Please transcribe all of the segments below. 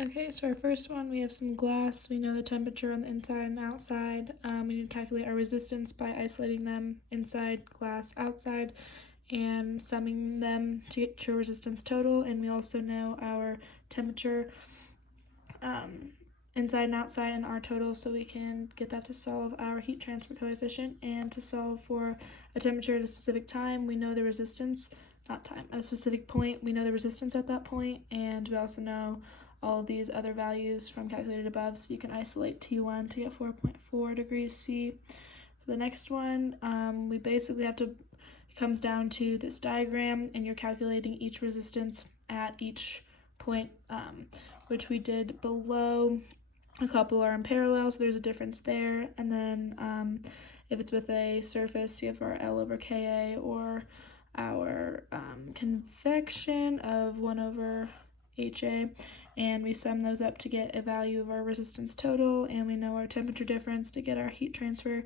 Okay, so our first one, we have some glass. We know the temperature on the inside and outside. We need to calculate our resistance by isolating them inside, glass, outside, and summing them to get your resistance total. And we also know our temperature inside and outside and our total, so we can get that to solve our heat transfer coefficient. And to solve for a temperature at a specific time, we know the resistance, not time, at a specific point, we know the resistance at that point, and we also know all of these other values from calculated above, so you can isolate T1 to get 4.4 degrees C. For the next one, we basically have to, it comes down to this diagram, and you're calculating each resistance at each point, which we did below. A couple are in parallel, so there's a difference there. And then if it's with a surface, we have our L over Ka, or our convection of 1 over HA, and we sum those up to get a value of our resistance total, and we know our temperature difference to get our heat transfer,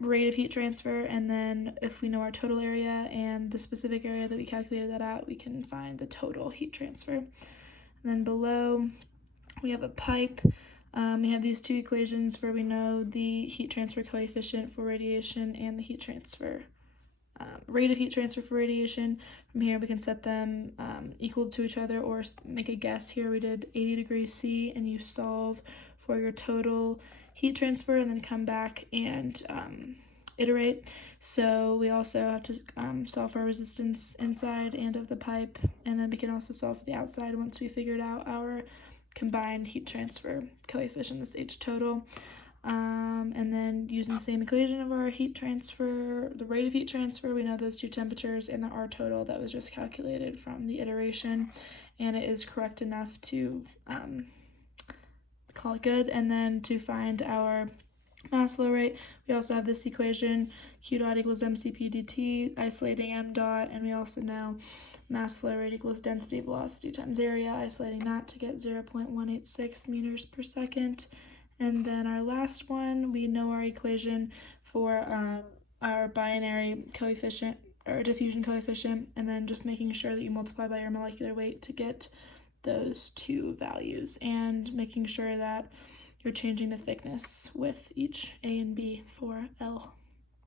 rate of heat transfer. And then if we know our total area and the specific area that we calculated that out, we can find the total heat transfer. And then below we have a pipe. We have these two equations where we know the heat transfer coefficient for radiation and the heat transfer rate of heat transfer for radiation. From here we can set them equal to each other or make a guess. Here we did 80 degrees C, and you solve for your total heat transfer and then come back and iterate. So we also have to solve for resistance inside and of the pipe, and then we can also solve for the outside once we figured out our combined heat transfer coefficient, this H total. And then using the same equation of our heat transfer, the rate of heat transfer, we know those two temperatures and the R total that was just calculated from the iteration, and it is correct enough to call it good. And then to find our mass flow rate, we also have this equation, Q dot equals mCp dt, isolating m dot, and we also know mass flow rate equals density velocity times area, isolating that to get 0.186 meters per second. And then our last one, we know our equation for our binary coefficient or diffusion coefficient, and then just making sure that you multiply by your molecular weight to get those two values, and making sure that you're changing the thickness with each A and B for L.